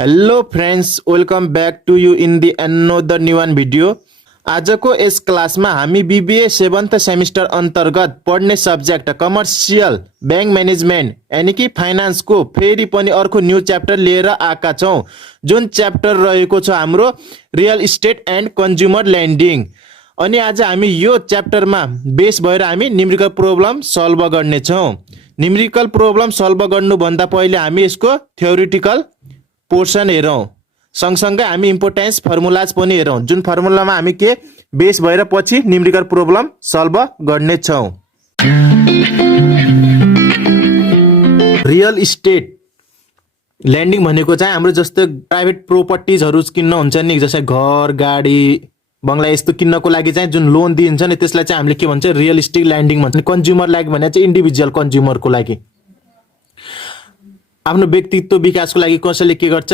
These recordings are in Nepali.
Hello friends, welcome back to you in the another new one video. आजको यस क्लासमा हामी बीबीए 7th सेमिस्टर अन्तर्गत पढ्ने सब्जेक्ट कमर्सियल बैंक मैनेजमेंट यानी कि फाइनान्स को फेरि पनि अर्को न्यू च्याप्टर लिएर आएका छौं, जुन च्याप्टर रहेको छ हाम्रो real estate and consumer lending. अनि आज हामी यो च्याप्टरमा बेस भएर हामी न्युमेरिकल प्रब्लम सल्भ गर्ने छौं। न्युमेरिकल प्रब्लम सल्भ गर्नुभन्दा पहिले हामी यसको थ्योरिटिकल पोर्सन हेरौं, सँगसँगै हामी इम्पोर्टेन्स फर्मुलाज पनि हेरौं, जुन फर्मुलामा हामी के बेस भएर पछि न्युमेरिकल प्रब्लम सल्भ गर्ने छौं। रियल इस्टेट ल्यान्डिङ भनेको चाहिँ हाम्रो जस्तो प्राइभेट प्रोपर्टिजहरु किन्न हुन्छ नि, जस्तै घर, गाडी, बंगला यस्तो किन्नको लागि चाहिँ जुन लोन दिन्छ नि त्यसलाई चाहिँ हामीले के भन्छ रियल इस्टेट ल्यान्डिङ भन्छ। कन्ज्युमर लागि भने चाहिँ इन्डिभिजुअल कन्ज्युमरको लागि आफ्नो व्यक्तित्व विकासको लागि कसैले के गर्छ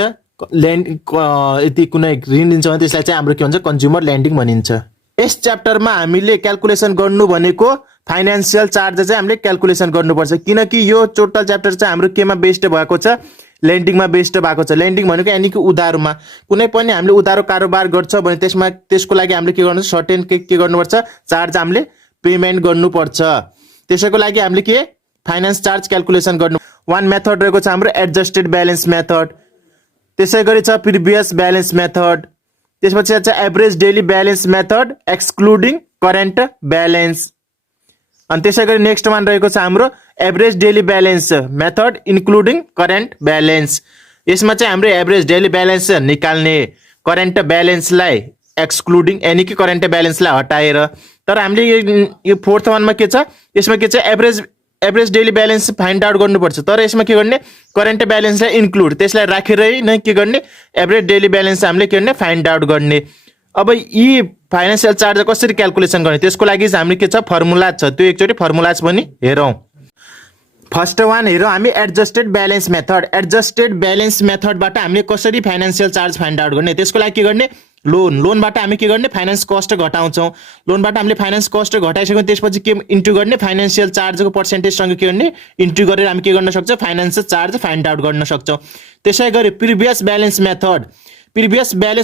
ल्यान्ड यदि कुनै ऋण दिन्छ भने त्यसलाई चाहिँ हाम्रो के भन्छ कन्ज्युमर ल्यान्डिङ भनिन्छ। यस च्याप्टरमा हामीले क्याल्कुलेसन गर्नु भनेको फाइनान्शियल चार्ज चाहिँ हामीले क्याल्कुलेसन गर्नुपर्छ, किनकि यो टोटल च्याप्टर चाहिँ हाम्रो केमा बेस्ड भएको छ ल्यान्डिङमा बेस्ड भएको छ। ल्यान्डिङ भनेको यानी कि उधारोमा कुनै पनि हामीले उधारो कारोबार गर्छ भने त्यसको लागि हामीले के गर्नु सर्टेन के गर्नुपर्छ चार्ज हामीले पेमेन्ट गर्नुपर्छ। त्यसैको लागि हामीले के फाइनान्स चार्ज क्याल्कुलेसन गर्नु। वान मेथड रहेको छ हाम्रो एडजस्टेड ब्यालेन्स मेथड, त्यसैगरी छ प्रिभियस ब्यालेन्स मेथड, त्यसपछि छ average daily balance method excluding current balance, अनि त्यसैगरी नेक्स्ट वान रहेको छ हाम्रो average daily balance method including current balance. यसमा चाहिँ हाम्रो एभरेज डेली ब्यालेन्स निकाल्ने, करेन्ट ब्यालेन्सलाई एक्सक्लुडिङ यानी कि करेन्ट ब्यालेन्सलाई हटाएर। तर हामीले यो फोर्थ वानमा के छ यसमा के छ average daily balance find out गर्नुपर्छ, तर यसमा के गर्ने करेन्ट ब्यालेन्सलाई इन्क्लुड त्यसलाई राखेरै नै के गर्ने एभरेज डेली ब्यालेन्स हामीले के गर्ने फाइन्ड आउट गर्ने। अब यी फाइनान्शियल चार्ज कसरी क्याल्कुलेसन गर्ने त्यसको लागि हामीले के छ फर्मुला छ, त्यो एकचोटि फर्मुलाज पनि हेरौं। फर्स्ट वान हेरौं हामी adjusted balance method. Adjusted balance मेथडबाट हामीले कसरी फाइनान्शियल चार्ज फाइन्ड आउट गर्ने त्यसको लागि के गर्ने लोनबाट हामी के गर्ने फाइनान्स कस्ट घटाउँछौं। लोनबाट हामीले फाइनान्स कस्ट घटाइसक्यौं त्यसपछि के इन्टु गर्ने फाइनान्शियल चार्जको पर्सेन्टेजसँग के गर्ने इन्टु गरेर हामी के गर्न सक्छौं फाइनान्शियल चार्ज फाइन्ड आउट गर्न सक्छौं। त्यसैगरी प्रिभियस ब्यालेन्स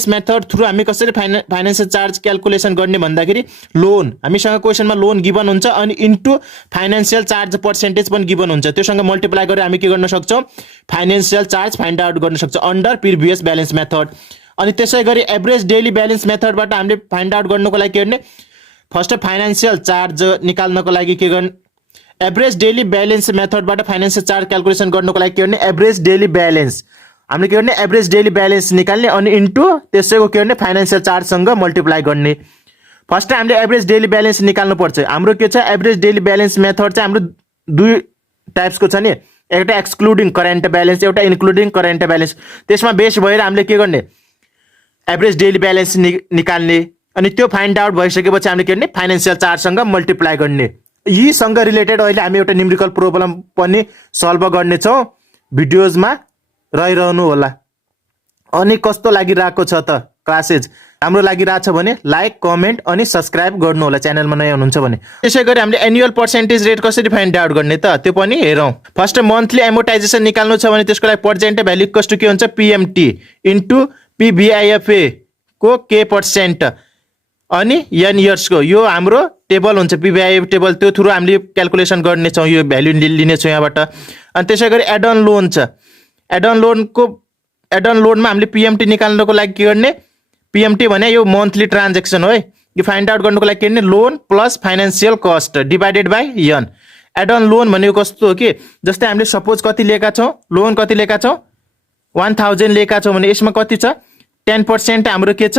मेथड थ्रु हामी कसरी फाइनान्शियल चार्ज क्याल्कुलेसन गर्ने भन्दाखेरि लोन हामीसँग क्वेशनमा लोन गिभन हुन्छ अनि इन्टु फाइनान्शियल चार्ज पर्सेन्टेज पनि गिभन हुन्छ, त्योसँग मल्टिप्लाई गरेर हामी के गर्न सक्छौं फाइनान्शियल चार्ज फाइन्ड आउट गर्न सक्छौं अन्डर प्रिभियस ब्यालेन्स मेथड। अनि त्यसैगरी एभरेज डेली ब्यालेन्स मेथडबाट हामीले फाइन्ड आउट गर्नको लागि के गर्ने फर्स्ट फाइनान्शियल चार्ज निकाल्नको लागि के गर्ने एभरेज डेली ब्यालेन्स मेथडबाट फाइनान्शियल चार्ज क्याल्कुलेसन गर्नको लागि के गर्ने एभरेज डेली ब्यालेन्स हामीले के गर्ने एभरेज डेली ब्यालेन्स निकाल्ने अनि इन्टु त्यसैको के गर्ने फाइनान्शियल चार्जसँग मल्टिप्लाई गर्ने। फर्स्ट हामीले एभरेज डेली ब्यालेन्स निकाल्नु पर्छ। हाम्रो के छ एभरेज डेली ब्यालेन्स मेथड चाहिँ हाम्रो दुई टाइप्सको छ नि, एउटा एक्सक्लुडिङ करेन्ट ब्यालेन्स एउटा इन्क्लुडिङ करेन्ट ब्यालेन्स। त्यसमा बेस भएर हामीले के गर्ने एभरेज डेली ब्यालेन्स निकाल्ने अनि त्यो फाइन्ड आउट भइसकेपछि हामीले के गर्ने फाइनान्शियल चार्जसँग मल्टिप्लाई गर्ने। यीसँग रिलेटेड अहिले हामी एउटा न्युमेरिकल प्रब्लम पनि सल्भ गर्ने छौं, भिडियोजमा रहिरहनु होला। अनि कस्तो लागिरहेको छ त क्लासेज राम्रो लागिरहेछ भने लाइक कमेन्ट अनि सब्स्क्राइब गर्नु होला च्यानलमा नयाँ हुनुहुन्छ भने। त्यसैगरी हामीले एनुअल पर्सेन्टेज रेट कसरी फाइन्ड आउट गर्ने त त्यो पनि हेरौं। फर्स्ट मन्थली एमोर्टाइजेसन निकाल्नु छ भने त्यसको लागि प्रेजेन्ट भ्यालु इक्वल्स टु के हुन्छ पीएमटी इन्टु पीभीआईएफए को के पर्सेन्ट अनि एन इयर्स को यो हाम्रो टेबल हुन्छ पीभीआईएफ टेबल, त्यो थ्रु हामीले क्याल्कुलेसन गर्ने छौं, यो भ्यालु लिने छौं यहाँबाट। अनि त्यसैगरी एड अन लोन छ, एड अन लोनमा हामीले पीएमटी निकाल्नको लागि के गर्ने पीएमटी भने यो मन्थली ट्रान्जेक्सन हो है, यो फाइन्ड आउट गर्नको लागि के गर्ने loan plus financial cost divided by N. Add on loan भनेको कस्तो हो कि जस्तै हामीले सपोज कति लिएका छौं लोन कति लिएका छौं 1000 लिएका छौं भने यसमा कति छ 10% हाम्रो के छ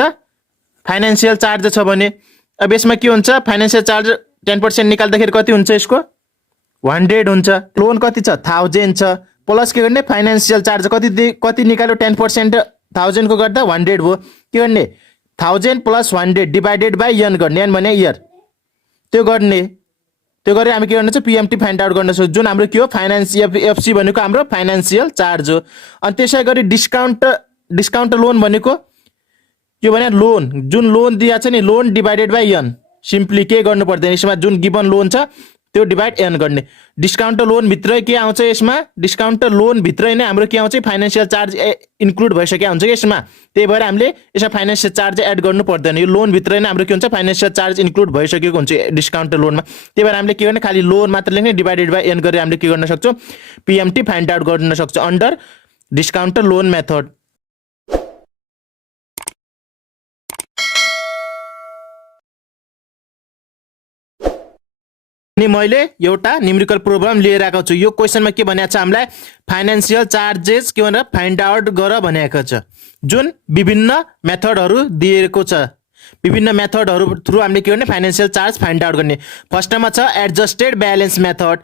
फाइनान्शियल चार्ज छ भने अब यसमा के हुन्छ फाइनान्शियल चार्ज 10% निकाल्दाखेरि कति हुन्छ यसको 100 हुन्छ। लोन कति छ 1000 छ प्लस के गर्ने फाइनान्शियल चार्ज कति निकाल्यो 10% 1000 को गर्दा 100 भयो, के गर्ने 1000 प्लस 100 डिभाइडेड बाइ एन गर्ने, एन भने इयर त्यो गरे हामी के गर्नु छ पीएमटी फाइन्ड आउट गर्न सक्छौं, जुन हाम्रो के हो फाइनान्शियल एफसी भनेको हाम्रो फाइनान्शियल चार्ज हो। अनि त्यसैगरी डिस्काउन्ट लोन भनेको के भने लोन जुन लोन दिया छ नि loan divided by N, simply के गर्नु पर्दैन यसमा जुन गिवन लोन छ त्यो डिभाइड एन गर्ने। डिस्काउन्ट लोन भित्रै के आउँछ यसमा, डिस्काउन्ट लोन भित्रै नै हाम्रो के आउँछ फाइनेन्शियल चार्ज इन्क्लुड भइसकेको हुन्छ कि यसमा, त्यही भएर हामीले यसमा फाइनेन्शियल चार्ज एड गर्नु पर्दैन। यो लोन भित्रै नै हाम्रो के हुन्छ फाइनेन्शियल चार्ज इन्क्लुड भइसकेको हुन्छ डिस्काउन्ट लोनमा। त्यही भएर हामीले के गर्ने खाली लोन मात्र लेख्ने, डिभाइडेड बाई एन गरेर हामीले के गर्न सक्छौँ पिएमटी फाइन्ड आउट गर्न सक्छौँ अन्डर डिस्काउन्ट लोन मेथड। अनि मैले एउटा न्युमेरिकल प्रोब्लम लिएर आएको छु। यो क्वेसनमा के भनेको छ हामीलाई फाइनेन्शियल चार्जेस के भनेर फाइन्ड आउट गर भनेको छ, जुन विभिन्न मेथडहरू दिएको छ। विभिन्न मेथडहरू थ्रु हामीले के गर्ने फाइनेन्शियल चार्ज फाइन्ड आउट गर्ने। फर्स्टमा छ एडजस्टेड ब्यालेन्स मेथड,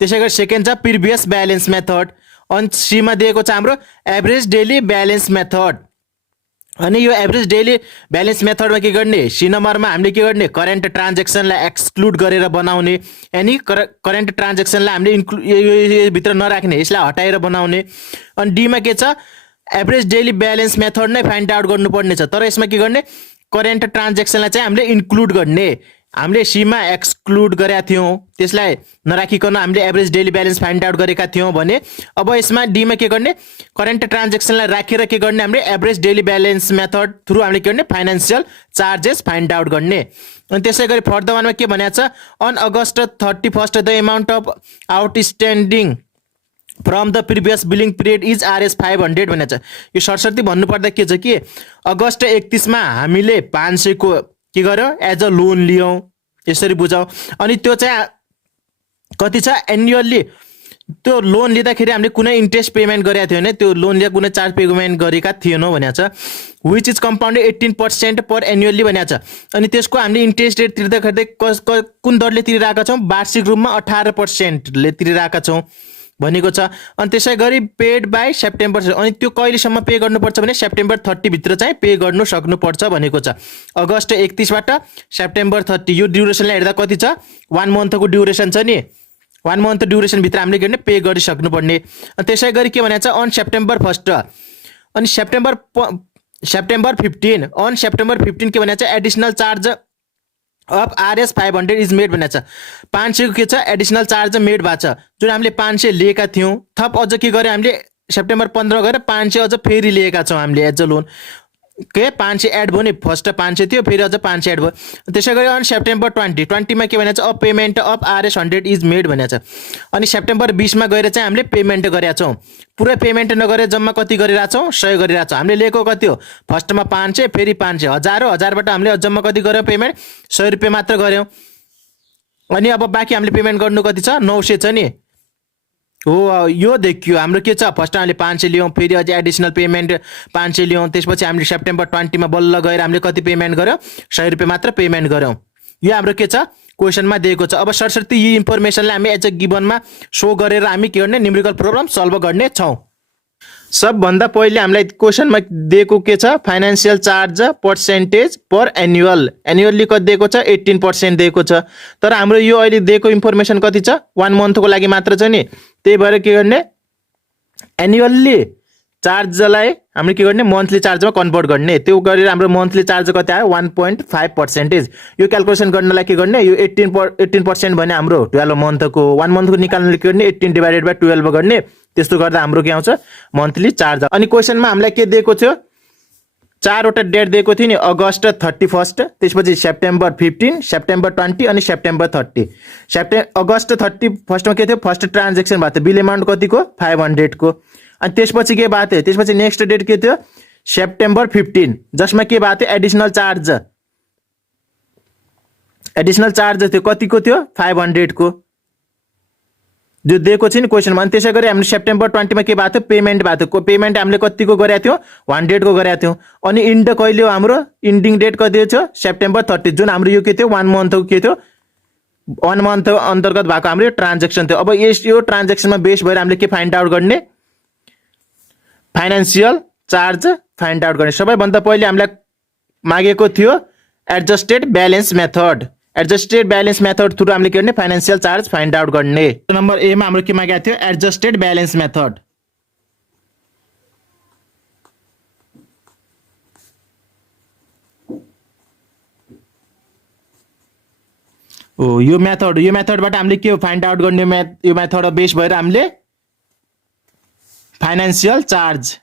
त्यसै गरी सेकेन्ड छ प्रिभियस ब्यालेन्स मेथड, अनि सीमा दिएको छ हाम्रो एभरेज डेली ब्यालेन्स मेथड। अनि यो एभरेज डेली ब्यालेन्स मेथडमा के गर्ने, सी नम्बरमा हामीले के गर्ने करेन्ट ट्रान्जेक्सनलाई एक्सक्लुड गरेर बनाउने, अनि करेन्ट ट्रान्जेक्सनलाई हामीले भित्र नराख्ने, यसलाई हटाएर बनाउने। अनि डीमा के छ एभरेज डेली ब्यालेन्स मेथड नै फाइन्ड आउट गर्नुपर्ने छ, तर यसमा के गर्ने करेन्ट ट्रान्जेक्सनलाई चाहिँ हामीले इन्क्लुड गर्ने। हामीले सीमा एक्सक्लुड गरेका थियौँ, त्यसलाई नराखिकन हामीले average daily balance find out गरेका थियौँ भने अब यसमा डीमा के गर्ने करेन्ट ट्रान्जेक्सनलाई राखेर के गर्ने हामीले average daily balance method through हामीले के गर्ने फाइनेन्शियल चार्जेस फाइन्ड आउट गर्ने। अनि त्यसै गरी फर्दर वानमा के भनेको छ on August 31 the amount of outstanding from the previous billing period is R S 500 भनेको छ। यो सरस्वती भन्नुपर्दा के छ कि अगस्ट 31 मा हामीले 500 को के गर्यो एज अ लोन लियौँ, यसरी बुझौँ। अनि त्यो चाहिँ कति छ एन्युअली, त्यो लोन लिँदाखेरि हामीले कुनै इन्ट्रेस्ट पेमेन्ट गरेका थियौँ भने त्यो लोन लिँदा कुनै चार्ज पेमेन्ट गरेका थिएनौँ भनेको छ। Which is compounded 18% per annually भनेको छ। अनि त्यसको हामीले इन्ट्रेस्ट रेट तिर्दाखेरि कुन दरले तिरिरहेका छौँ वार्षिक रूपमा 18%ले तिरिरहेका छौँ भनेको छ। अनि त्यसै गरी पेड बाई सेप्टेम्बर, अनि त्यो कहिलेसम्म पे गर्नुपर्छ भने सेप्टेम्बर 30 भित्र चाहिँ पे गर्नु सक्नुपर्छ भनेको छ। अगस्ट 31 बाट सेप्टेम्बर 30 यो ड्युरेसनलाई हेर्दा कति छ 1 मन्थको ड्युरेसन छ नि, 1 मन्थ ड्युरेसन भित्र हामीले के गर्ने पे गरिसक्नुपर्ने। अनि त्यसै गरी के भनेको छ अन सेप्टेम्बर 1 अनि सेप्टेम्बर 15 अन सेप्टेम्बर 15 के भनेको छ additional charge of RS 500 is made भनेको छ। 500 को के छ एडिसनल चार्ज मेड भएको छ, जुन हामीले 500 लिएका थियौँ, थप अझ के गर्यो हामीले सेप्टेम्बर 15 गएर 500 अझ फेरि लिएका छौँ हामीले एज अ लोन। के 500 एड भयो नि, फर्स्ट 500 थियो फेरि अझ 500 एड भयो। त्यसै गरी अनि सेप्टेम्बर 20 मा के भनेको छ a payment of RS 100 is made भनेको छ। अनि सेप्टेम्बर 20 मा गएर चाहिँ हामीले पेमेन्ट गरेका छौँ, पुरै पेमेन्ट नगरेर जम्मा कति गरिरहेको छौँ 100 गरिरहेको छौँ। हामीले लिएको कति हो फर्स्टमा 500 फेरि 500 1000 हो, 1000बाट हामीले जम्मा कति गऱ्यौँ पेमेन्ट 100 रुपियाँ मात्र गऱ्यौँ। अनि अब बाँकी हामीले पेमेन्ट गर्नु कति छ 900 छ नि हो। यो देखियो हाम्रो के छ फर्स्ट हामीले 500 लियौँ, फेरि अझै एडिसनल पेमेन्ट 500 लियौँ, त्यसपछि हामीले सेप्टेम्बर 20 मा बल्ल गएर हामीले कति पेमेन्ट गर्यौँ 100 रुपियाँ मात्र पेमेन्ट गऱ्यौँ। यो हाम्रो के छ क्वेसनमा दिएको छ। अब सरस्वती यी इन्फर्मेसनलाई हामी एज अ गिभनमा सो गरेर हामी के गर्ने न्युमेरिकल प्रोब्लम सल्भ गर्ने छौँ। सबभन्दा पहिले हामीलाई क्वेसनमा दिएको के छ फाइनेन्शियल चार्ज पर्सेन्टेज पर एनुअल, एनुअल्ली कति दिएको छ 18% दिएको छ। तर हाम्रो यो अहिले दिएको इन्फर्मेसन कति छ 1 मन्थको लागि मात्र छ नि, त्यही भएर के गर्ने एनुअल्ली चार्जलाई हामीले के गर्ने मन्थली चार्जमा कन्भर्ट गर्ने। त्यो गरेर हाम्रो मन्थली चार्ज कति आयो 1.5%। यो क्यालकुलेसन गर्नलाई के गर्ने यो 18% भने हाम्रो 12 मन्थको 1 मन्थको निकाल्नले के गर्ने 18 डिभाइडेड बाई 12 गर्ने, त्यस्तो गर्दा हाम्रो के आउँछ मन्थली चार्ज। अनि क्वेसनमा हामीलाई के दिएको थियो 4वटा डेट दिएको थियो नि अगस्ट 31, त्यसपछि सेप्टेम्बर 15, सेप्टेम्बर 20 अनि सेप्टेम्बर 30। अगस्ट 31 मा के थियो फर्स्ट ट्रान्जेक्सन भएको थियो बिल एमाउन्ट कतिको 500 को। अनि त्यसपछि के भएको थियो त्यसपछि नेक्स्ट डेट के थियो सेप्टेम्बर 15 जसमा के भएको थियो एडिसनल चार्ज थियो कतिको थियो 500 को जो दिएको छ नि क्वेसनमा। अनि त्यसै गरी हामीले सेप्टेम्बर 20 मा के भएको थियो पेमेन्ट भएको थियो, पेमेन्ट हामीले कतिको गरेका थियौँ 100 को गरेका थियौँ। अनि इन्ड कहिले हो हाम्रो इन्डिङ डेट कति थियो सेप्टेम्बर 30, जुन हाम्रो यो के थियो 1 मन्थको के थियो 1 मन्थ अन्तर्गत भएको हाम्रो ट्रान्जेक्सन थियो। अब यो ट्रान्जेक्सनमा बेस भएर हामीले के फाइन्ड आउट गर्ने फाइनेन्शियल चार्ज फाइन्ड आउट गर्ने। सबैभन्दा पहिले हामीलाई मागेको थियो adjusted balance method, adjusted balance method through हामीले के गर्ने फाइनेन्शियल चार्ज फाइन्ड आउट गर्ने। नम्बर ए मा हाम्रो के मागेको थियो एडजस्टेड ब्यालेन्स मेथड। हो यो मेथडबाट हामीले के फाइन्ड आउट गर्ने यो मेथड बेस भएर हामीले फाइनेन्शियल चार्ज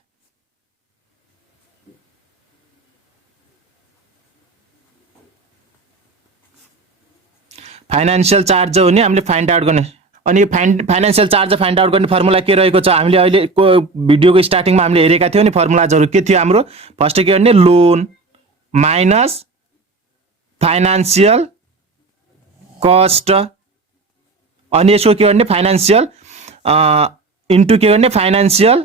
हो नि हामीले फाइन्ड आउट गर्ने। अनि फाइनेन्शियल चार्ज फाइन्ड आउट गर्ने फर्मुला के रहेको छ हामीले अहिलेको भिडियोको स्टार्टिङमा हामीले हेरेका थियौँ नि फर्मुलाजहरू के थियो हाम्रो फर्स्ट के गर्ने लोन माइनस फाइनेन्शियल कस्ट अनि यसको के गर्ने फाइनेन्शियल इन्टु के गर्ने फाइनेन्शियल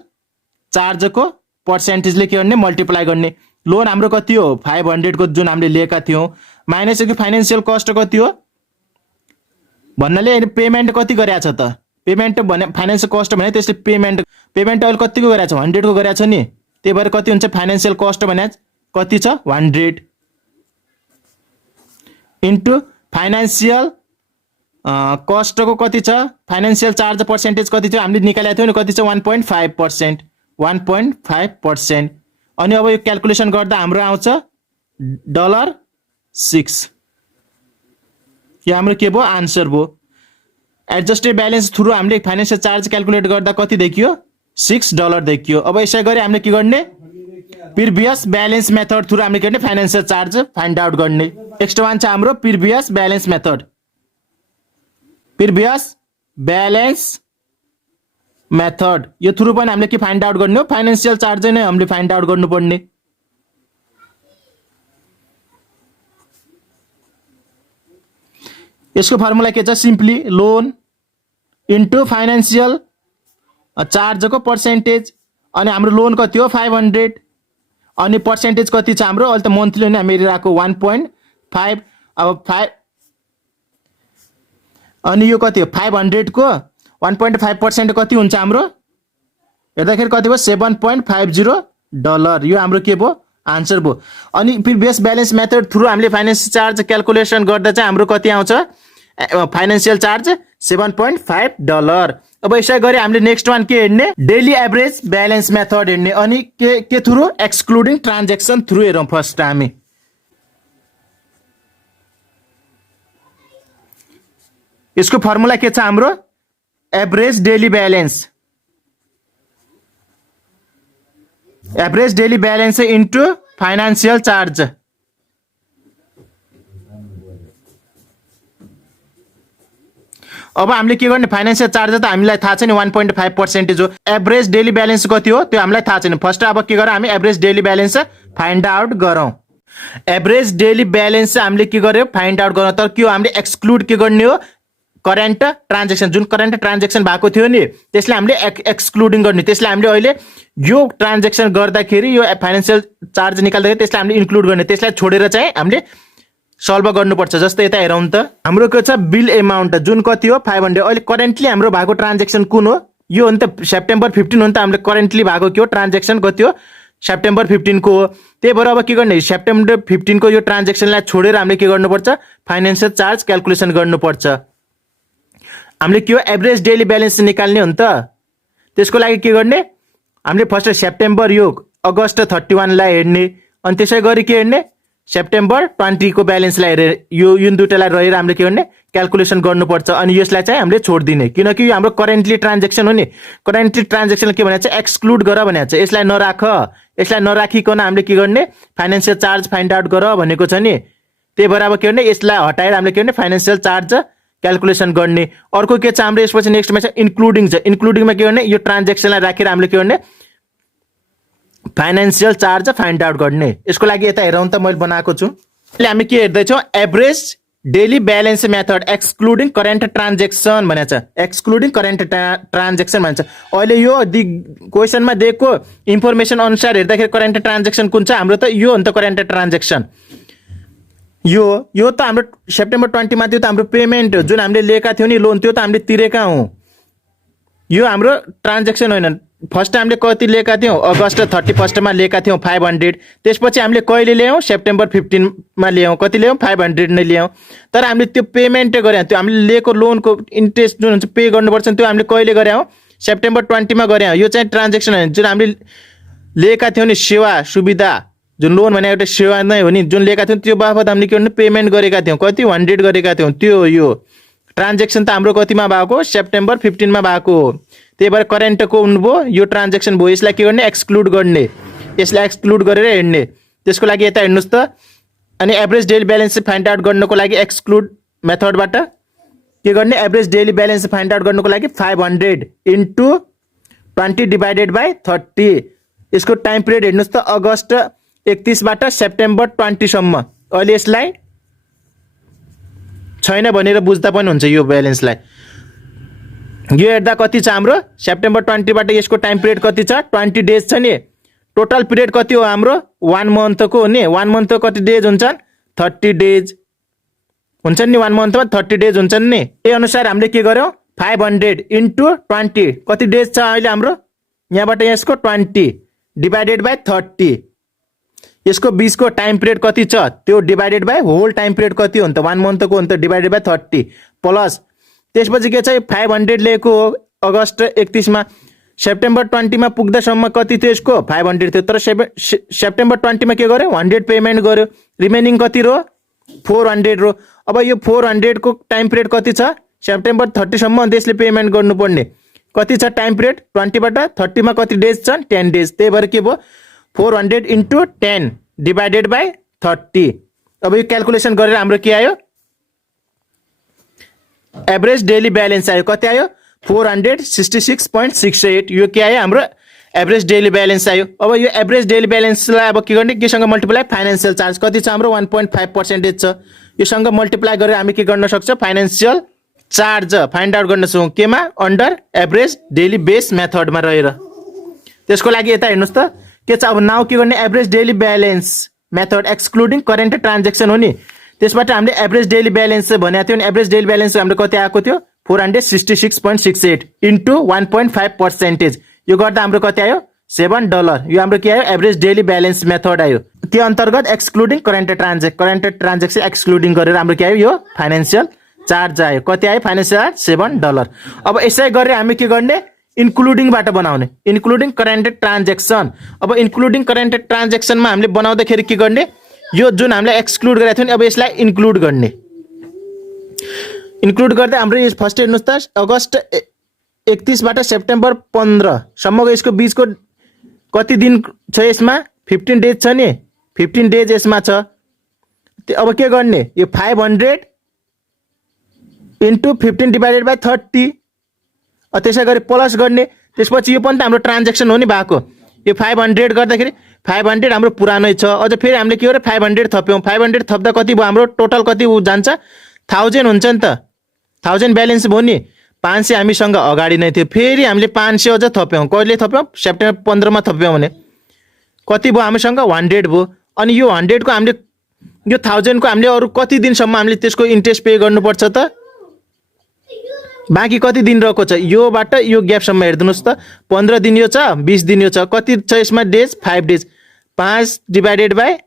चार्जको पर्सेन्टेजले के गर्ने मल्टिप्लाई गर्ने। लोन हाम्रो कति हो 500 को जुन हामीले लिएका थियौँ माइनस यसको फाइनेन्शियल कस्ट कति हो भन्नाले पेमेन्ट कति गरेछ त पेमेन्ट भने फाइनेन्शियल कस्ट भने त्यसले पेमेन्ट अहिले कतिको गरेछ 100 को गरेछ नि त्यही भएर कति हुन्छ फाइनेन्शियल कस्ट भने कति छ 100 इन्टु फाइनेन्शियल कस्टको कति छ फाइनेन्शियल चार्ज पर्सेन्टेज कति थियो हामीले निकालेको थियौँ नि कति छ 1.5% 1.5%। अनि अब यो क्याल्कुलेसन गर्दा हाम्रो आउँछ $6 यो हाम्रो के भयो आन्सर भयो। एडजस्टेड ब्यालेन्स थ्रु हामीले फाइनेन्शियल चार्ज क्याल्कुलेट गर्दा कति देखियो $6 देखियो। अब यसै गरी हामीले के गर्ने प्रिभियस ब्यालेन्स मेथड थ्रु हामीले के गर्ने फाइनेन्शियल चार्ज फाइन्ड आउट गर्ने। नेक्स्ट वान छ हाम्रो प्रिभियस ब्यालेन्स मेथड यो थ्रु पनि हामीले के फाइन्ड आउट गर्ने हो फाइनेन्शियल चार्ज नै हामीले फाइन्ड आउट गर्नुपर्ने। यसको फर्मुला के छ सिम्पली लोन इन्टु फाइनेन्शियल चार्जको पर्सेन्टेज अनि हाम्रो लोन कति हो 500 अनि पर्सेन्टेज कति छ हाम्रो अहिले त मन्थली नै हामी हेरिरहेको 1.5 अब 5 अनि यो कति हो 500 को 1.5% कति हुन्छ हाम्रो हेर्दाखेरि कति भयो $7.50 यो हाम्रो के भयो आन्सर भयो। अनि प्रिभियस ब्यालेन्स मेथड थ्रु हामीले फाइनेन्शियल चार्ज क्याल्कुलेसन गर्दा चाहिँ हाम्रो कति आउँछ फाइनेन्शियल चार्ज $7.5। अब यसै गरी हामीले नेक्स्ट वान के हेर्ने डेली एभरेज ब्यालेन्स मेथड हेर्ने अनि के थ्रु एक्सक्लुडिङ ट्रान्जेक्सन थ्रु हेरौँ फर्स्ट हामी। यसको फर्मुला के छ हाम्रो average daily balance into financial charge. अब हामीले के गर्ने फाइनेन्शियल चार्ज त हामीलाई थाहा छ नि 1.5% हो एभरेज डेली ब्यालेन्स कति हो त्यो हामीलाई थाहा छैन। फर्स्ट अब के गरौँ हामी average daily balance find out गरौँ। एभरेज डेली ब्यालेन्स हामीले के गर्यो फाइन्ड आउट गरौँ तर के हो हामीले एक्सक्लुड के गर्ने हो करेन्ट ट्रान्जेक्सन जुन करेन्ट ट्रान्जेक्सन भएको थियो नि त्यसले हामीले एक्सक्लुडिङ गर्ने त्यसलाई हामीले अहिले यो ट्रान्जेक्सन गर्दाखेरि यो फाइनेन्शियल चार्ज निकाल्दाखेरि त्यसलाई हामीले इन्क्लुड गर्ने त्यसलाई छोडेर चाहिँ हामीले सल्भ गर्नुपर्छ। जस्तै यता हेरौँ त हाम्रो के छ बिल एमाउन्ट जुन कति हो 500 अहिले करेन्टली हाम्रो भएको ट्रान्जेक्सन कुन हो यो हो नि त सेप्टेम्बर 15 हो नि त हामीले करेन्टली भएको के हो ट्रान्जेक्सन कति हो सेप्टेम्बर 15 को हो त्यही भएर अब के गर्ने सेप्टेम्बर 15 को यो ट्रान्जेक्सनलाई छोडेर हामीले के गर्नुपर्छ फाइनेन्शियल चार्ज क्याल्कुलेसन गर्नुपर्छ। हामीले के हो एभरेज डेली ब्यालेन्स निकाल्ने हो नि त त्यसको लागि के गर्ने हामीले फर्स्ट सेप्टेम्बर यो अगस्त 31 लाई हेर्ने अनि त्यसै गरी के हेर्ने सेप्टेम्बर 20 को ब्यालेन्सलाई हेरेर यो दुईटालाई रहेर हामीले के गर्ने क्याल्कुलेसन गर्नुपर्छ अनि यसलाई चाहिँ हामीले छोड्दिने किनकि यो हाम्रो करेन्टली ट्रान्जेक्सन हो नि करेन्टली ट्रान्जेक्सन के भनेको छ एक्सक्लुड गर भनेको छ यसलाई नराखिकन हामीले के गर्ने फाइनेन्शियल चार्ज फाइन्ड आउट गर भनेको छ नि त्यही भएर अब के गर्ने यसलाई हटाएर हामीले के गर्ने फाइनेन्शियल चार्ज क्याल्कुलेसन गर्ने। अर्को के छ हाम्रो यसपछि नेक्स्टमा छ इन्क्लुडिङ छ इन्क्लुडिङमा के गर्ने यो ट्रान्जेक्सनलाई राखेर हामीले के गर्ने फाइनेन्शियल चार्ज फाइन्ड आउट गर्ने। यसको लागि यता हेरौँ त मैले बनाएको छु अहिले हामी के हेर्दैछौँ average daily balance method excluding current transaction भनेको छ एक्सक्लुडिङ करेन्ट ट्रान्जेक्सन भन्छ। अहिले यो क्वेसनमा दिएको इन्फर्मेसन अनुसार हेर्दाखेरि करेन्ट ट्रान्जेक्सन कुन छ हाम्रो त यो हो नि त करेन्ट ट्रान्जेक्सन यो त हाम्रो सेप्टेम्बर 20 मा त्यो त हाम्रो पेमेन्ट जुन हामीले लिएका थियौँ नि लोन त्यो त हामीले तिरेका हौँ यो हाम्रो ट्रान्जेक्सन होइन। फर्स्ट हामीले कति लिएका थियौँ अगस्त 31 मा लिएका थियौँ 500 त्यसपछि हामीले कहिले ल्यायौँ सेप्टेम्बर 15 मा ल्यायौँ कति ल्यायौँ 500 नै ल्यायौँ तर हामीले त्यो पेमेन्टै गऱ्यौँ त्यो हामीले लिएको लोनको इन्ट्रेस्ट जुन हुन्छ पे गर्नुपर्छ त्यो हामीले कहिले गऱ्यौँ सेप्टेम्बर 20 मा गऱ्यौँ। यो चाहिँ ट्रान्जेक्सन होइन जुन हामीले लिएका थियौँ नि सेवा सुविधा जुन लोन भने एउटा सेवा नै हो नि, जुन लिएका थियौँ त्यो बापत हामीले के गर्नु पेमेन्ट गरेका थियौँ, कति 100 गरेका थियौँ, त्यो हो यो ट्रान्जेक्सन त हाम्रो कतिमा भएको सेप्टेम्बर 15 मा भएको हो। त्यही भएर करेन्टको हुनुभयो, यो ट्रान्जेक्सन भयो, यसलाई के गर्ने एक्सक्लुड गर्ने, यसलाई एक्सक्लुड गरेर हेर्ने। त्यसको लागि यता हेर्नुहोस् त, अनि average daily balance find out गर्नको लागि एक्सक्लुड मेथडबाट के गर्ने, average daily balance find out गर्नको लागि 500 इन्टु 20 डिभाइडेड बाई 30। यसको टाइम पिरियड हेर्नुहोस् त, अगस्त 31 बाट सेप्टेम्बर 20 सम्म। अहिले यसलाई छैन भनेर बुझ्दा पनि हुन्छ यो ब्यालेन्सलाई। यो हेर्दा कति छ हाम्रो सेप्टेम्बर 20 बाट यसको टाइम पिरियड कति छ 20 डेज छ नि। टोटल पिरियड कति हो हाम्रो 1 मन्थको हो नि। 1 मन्थ कति डेज हुन्छन् 30 डेज हुन्छन् नि, 1 मन्थमा 30 डेज हुन्छन् नि। त्यही अनुसार हामीले के गर्यौँ 500 इन्टु 20 कति डेज छ अहिले हाम्रो यहाँबाट यसको 20 डिभाइडेड बाई 30। यसको बीचको टाइम पिरियड कति छ त्यो divided by whole time period कति हुन्छ 1 मन्थको हुन्छ डिभाइडेड बाई 30 प्लस त्यसपछि के छ 500 लिएको हो अगस्त 31 मा, सेप्टेम्बर 20 मा पुग्दासम्म कति थियो यसको 500 थियो, तर सेप्टेम्बर 20 मा के गर्यो 100 पेमेन्ट गर्यो, रिमेनिङ कति रो 400 रो। अब यो 400 को टाइम पिरियड कति छ सेप्टेम्बर 30 सम्म त्यसले पेमेन्ट गर्नुपर्ने कति छ टाइम पिरियड 20 बाट 30 मा कति डेज छन् 10 डेज। त्यही भएर के भयो 400 इन्टु 10 डिभाइडेड बाई 30। अब यो क्यालकुलेसन गरेर हाम्रो के आयो एभरेज डेली ब्यालेन्स आयो, कति आयो 466.68। यो के आयो हाम्रो एभरेज डेली ब्यालेन्स आयो। अब यो एभरेज डेली ब्यालेन्सलाई अब के गर्ने केसँग मल्टिप्लाई फाइनेन्सियल चार्ज कति छ हाम्रो 1.5% छ, योसँग मल्टिप्लाई गरेर हामी के गर्न सक्छौँ फाइनेन्सियल चार्ज फाइन्ड आउट गर्न सक्छौँ केमा अन्डर एभरेज डेली बेस मेथडमा रहेर। त्यसको लागि यता हेर्नुहोस् त के छ, अब नाउ के गर्ने average daily balance method excluding current transaction हो नि, त्यसबाट हामीले एभरेज डेली ब्यालेन्स भनेको थियो नि। एभरेज डेली ब्यालेन्स हाम्रो कति आएको थियो 466.68 इन्टु 1.5%। यो गर्दा हाम्रो कति आयो $7। यो हाम्रो के आयो एभरेज डेली ब्यालेन्स मेथड आयो। त्यो अन्तर्गत एक्सक्लुडिङ करेन्ट ट्रान्जेक्सन एक्सक्लुडिङ गरेर हाम्रो के आयो यो फाइनेन्सियल चार्ज आयो, कति आयो फाइनेन्सियल $7। अब यसै गरेर हामी के गर्ने इन्क्लुडिङबाट बनाउने, इन्क्लुडिङ करेन्ट ट्रान्जेक्सन। अब इन्क्लुडिङ करेन्ट ट्रान्जेक्सनमा हामीले बनाउँदाखेरि के गर्ने यो जुन हामीले एक्सक्लुड गरेको थियो नि अब यसलाई इन्क्लुड गर्ने। इन्क्लुड गर्दै हाम्रो फर्स्ट हेर्नुहोस् त अगस्त 31 बाट सेप्टेम्बर 15 सम्मको यसको बीचको कति दिन छ यसमा 15 डेज छ नि, 15 डेज यसमा छ। अब के गर्ने यो 500 इन्टु 15 डिभाइडेड बाई 30 त्यसै गरी प्लस गर्ने। त्यसपछि यो पनि त हाम्रो ट्रान्जेक्सन हो नि भएको, यो 500 गर्दाखेरि 500 हाम्रो पुरानै छ, अझ फेरि हामीले के गर्यो 500 थप्यौँ। 500 थप्दा कति भयो हाम्रो टोटल कति जान्छ 1000 हुन्छ नि त, 1000 ब्यालेन्स भयो नि। 500 हामीसँग अगाडि नै थियो, फेरि हामीले 500 अझ थप्यौँ, कहिले थप्यौँ सेप्टेम्बर 15 मा थप्यौँ भने कति भयो हामीसँग 100 भयो। अनि यो 100 को हामीले यो 1000 को हामीले अरू कति दिनसम्म हामीले त्यसको इन्ट्रेस्ट पे गर्नुपर्छ त, बाँकी कति दिन रहेको छ योबाट यो ग्यापसम्म हेरिदिनुहोस् त 15 दिन यो छ 20 दिन यो छ, कति छ यसमा डेज 5 डेज, 5 डिभाइडेड बाई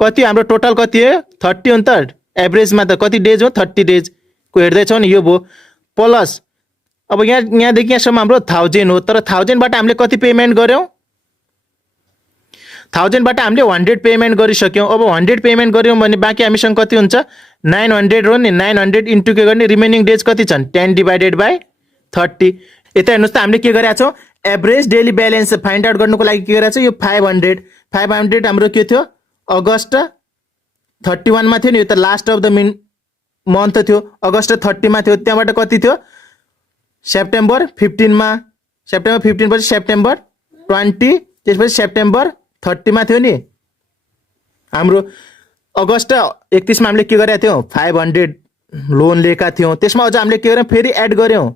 कति हाम्रो टोटल कति हो 30 हो नि त, एभरेजमा त कति डेज हो 30 डेज को हेर्दैछौँ नि यो भयो प्लस। अब यहाँदेखि यहाँसम्म हाम्रो 1000 हो, तर 1000 बाट हामीले कति पेमेन्ट गर्यौँ 1000 बाट हामीले 100 पेमेन्ट गरिसक्यौँ। अब 100 पेमेन्ट गर्यौँ भने बाँकी हामीसँग कति हुन्छ 900 हो नि, 900 इन्टु के गर्ने रिमेनिङ डेज कति छन् 10 डिभाइडेड बाई 30। यता हेर्नुहोस् त हामीले के गरेका छौँ average daily balance find out गर्नुको लागि के गरेका छौँ यो 500 हाम्रो के थियो अगस्त 31 मा थियो नि, यो त लास्ट अफ द मन्थ थियो, अगस्त 30 मा थियो, त्यहाँबाट कति थियो सेप्टेम्बर 15 मा, सेप्टेम्बर 15 पछि सेप्टेम्बर 20 त्यसपछि सेप्टेम्बर 30 मा थियो नि हाम्रो। अगस्त 31 मा हामीले के गरेका थियौँ 500 लोन लिएका थियौँ, त्यसमा अझ हामीले के गर्यौँ फेरि एड गर्यौँ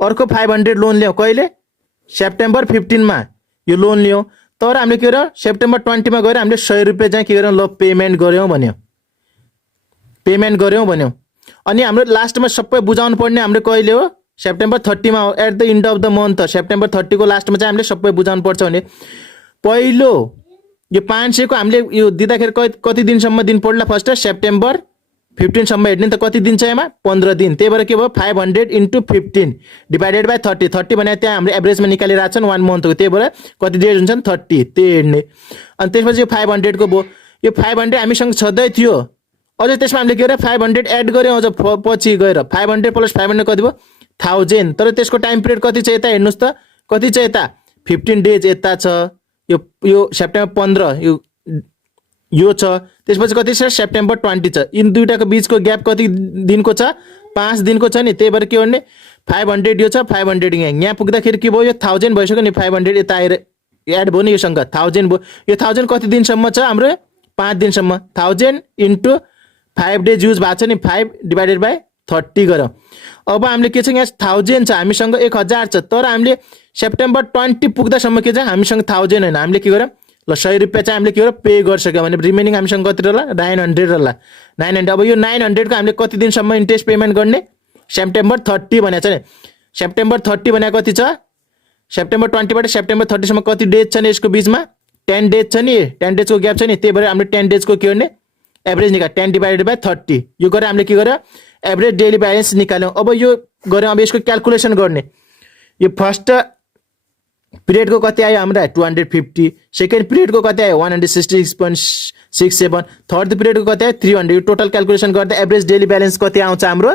अर्को 500 लोन ल्याउँ कहिले सेप्टेम्बर 15 मा यो लोन लियौँ। तर हामीले के गर्यौँ सेप्टेम्बर 20 मा गएर हामीले 100 रुपियाँ चाहिँ के गर्यौँ ल पेमेन्ट गर्यौँ भन्यो, पेमेन्ट गर्यौँ भन्यो। अनि हाम्रो लास्टमा सबै बुझाउनु पर्ने हाम्रो कहिले हो सेप्टेम्बर 30 मा हो, at the end of the month September 30 को लास्टमा चाहिँ हामीले सबै बुझाउनु पर्छ भने पहिलो यो 500 को हामीले यो दिँदाखेरि कति दिनसम्म दिन पर्ला फर्स्ट सेप्टेम्बर 15सम्म हेर्ने त कति दिन छ यसमा 15 दिन, त्यही भएर के भयो 500 × 15 डिभाइडेड बाई 30 30 भने त्यहाँ हाम्रो एभरेजमा निकालिरहेको छन् 1 मन्थको, त्यही भएर कति डेज हुन्छन् 30, त्यही हेर्ने। अनि त्यसपछि यो 500 को भयो, यो 500 हामीसँग छँदै थियो, अझै त्यसमा हामीले के गरे 500 एड गर्यौँ अझ पछि गएर 500 + 500 कति भयो 1000, तर त्यसको टाइम पिरियड कति छ यता हेर्नुस् त, कति छ यता 15 डेज यता छ, यो सेप्टेम्बर 15 यो छ, त्यसपछि कति छ सेप्टेम्बर 20 छ, यिन दुईटाको बीचको ग्याप कति दिनको छ 5 दिनको छ नि, त्यही भएर के गर्ने 500 यो छ 500 यहाँ पुग्दाखेरि के भयो यो 1000 भइसक्यो नि, 500 यता आएर एड भयो नि योसँग 1000 भयो, यो 1000 कति दिनसम्म छ हाम्रो 5 दिनसम्म, 1000 × 5 डेज युज भएको छ नि, 5 डिभाइडेड बाई 30 गरौँ। अब हामीले के छ यहाँ 1000 छ, हामीसँग 1000 छ, तर हामीले सेप्टेम्बर 20 पुग्दासम्म के छ हामीसँग 1000 होइन, हामीले के गरौँ ल 100 रुपियाँ चाहिँ हामीले के गरौँ पे गरिसक्यो भने रिमेनिङ हामीसँग कति रहला 900 रहला 900। अब यो 900 को हामीले कति दिनसम्म इन्ट्रेस्ट पेमेन्ट गर्ने सेप्टेम्बर 30 भनेको छ नि, सेप्टेम्बर 30 भनेको कति छ सेप्टेम्बर 20 बाट सेप्टेम्बर 30 सम्म कति डेज छ नि यसको बीचमा 10 डेज छ नि, 10 डेजको ग्याप छ नि, त्यही भएर हामीले 10 डेजको के गर्ने एभरेज निकाल 10 डिभाइडेड बाई 30 यो गरेर हामीले के गर्यो एभरेज डेली ब्यालेन्स निकाल्यौँ। अब यो गऱ्यौँ, अब यसको क्यालकुलेसन गर्ने, यो फर्स्ट पिरियडको कति आयो हाम्रो 250, सेकेन्ड पिरियडको कति आयो 166.67, थर्ड पिरियडको कति आयो 300, यो टोटल क्यालकुलेसन गर्दा एभरेज डेली ब्यालेन्स कति आउँछ हाम्रो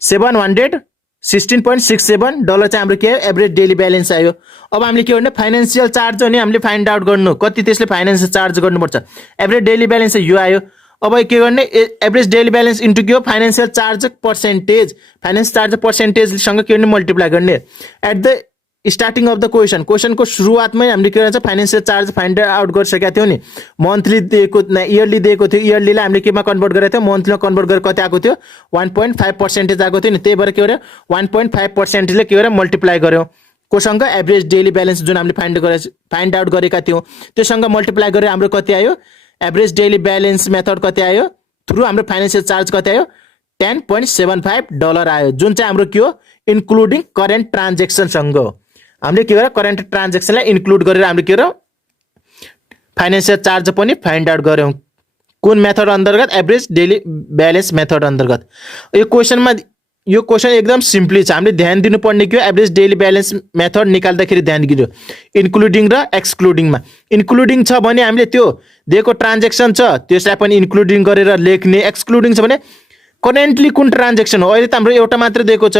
716.67 डलर चाहिँ हाम्रो के आयो एभरेज डेली ब्यालेन्स आयो। अब हामीले के गर्ने फाइनेन्सियल चार्ज अनि हामीले फाइन्ड आउट गर्नु कति त्यसले फाइनेन्सियल चार्ज गर्नुपर्छ, एभरेज डेली ब्यालेन्स यो आयो। अब के गर्ने एभरेज डेली ब्यालेन्स इन्टु के हो financial charge percentage, finance charge पर्सेन्टेजसँग के गर्ने मल्टिप्लाई गर्ने at the starting of the क्वेसनको सुरुवातमै हामीले के गर्छ फाइनेन्सियल चार्ज फाइन्ड आउट गरिसकेका थियौँ नि, मन्थली दिएको इयरली दिएको थियो, इयरलीलाई हामीले केमा कन्भर्ट गरेको थियो मन्थलीमा कन्भर्ट गरेर कति आएको थियो 1.5% आएको थियो नि, त्यही भएर के गर्यो 1.5%ले के गर्यो मल्टिप्लाई गर्यो कोसँग एभरेज डेली ब्यालेन्स जुन हामीले फाइन्ड आउट गरेका थियौँ त्योसँग मल्टिप्लाई गरेर हाम्रो कति आयो एभरेज डेली ब्यालेन्स मेथड कति आयो थ्रु हाम्रो फाइनेन्सियल चार्ज कति आयो 10.75 डलर आयो, जुन चाहिँ हाम्रो के हो इन्क्लुडिङ करेन्ट ट्रान्जेक्सनसँग हो। हामीले के गर्यो करेन्ट ट्रान्जेक्सनलाई इन्क्लुड गरेर हामीले के गर्यो फाइनेन्सियल चार्ज पनि फाइन्ड आउट गर्यौँ कुन मेथड अन्तर्गत एभरेज डेली ब्यालेन्स मेथड अन्तर्गत। यो क्वेसन एकदम सिम्पली छ, हामीले ध्यान दिनुपर्ने के हो एभरेज डेली ब्यालेन्स मेथड निकाल्दाखेरि ध्यान दिनु इन्क्लुडिङ र एक्सक्लुडिङमा। इन्क्लुडिङ छ भने हामीले त्यो दिएको ट्रान्जेक्सन छ त्यसलाई पनि इन्क्लुडिङ गरेर लेख्ने, एक्सक्लुडिङ छ भने करेन्टली कुन ट्रान्जेक्सन हो, अहिले त हाम्रो एउटा मात्र दिएको छ,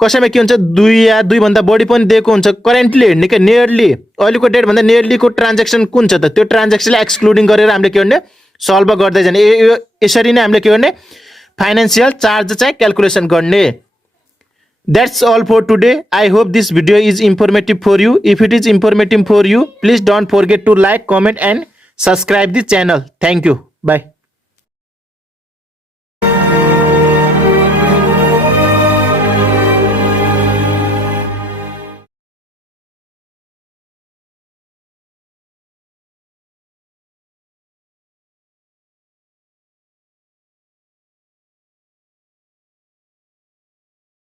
कसैमा के हुन्छ 2 या 2 भन्दा बढी पनि दिएको हुन्छ, करेन्टली हेर्ने के नियरली अहिलेको डेट भन्दा नियरलीको ट्रान्जेक्सन कुन छ त त्यो ट्रान्जेक्सनलाई एक्सक्लुडिङ गरेर हामीले के गर्ने सल्भ गर्दै जाने, यसरी नै हामीले के गर्ने फाइनेन्सियल चार्ज चाहिँ क्यालकुलेसन गर्ने। That's all for today. I hope this video is informative for you. If it is informative for you, please don't forget to like, comment and subscribe the channel. Thank you. Bye.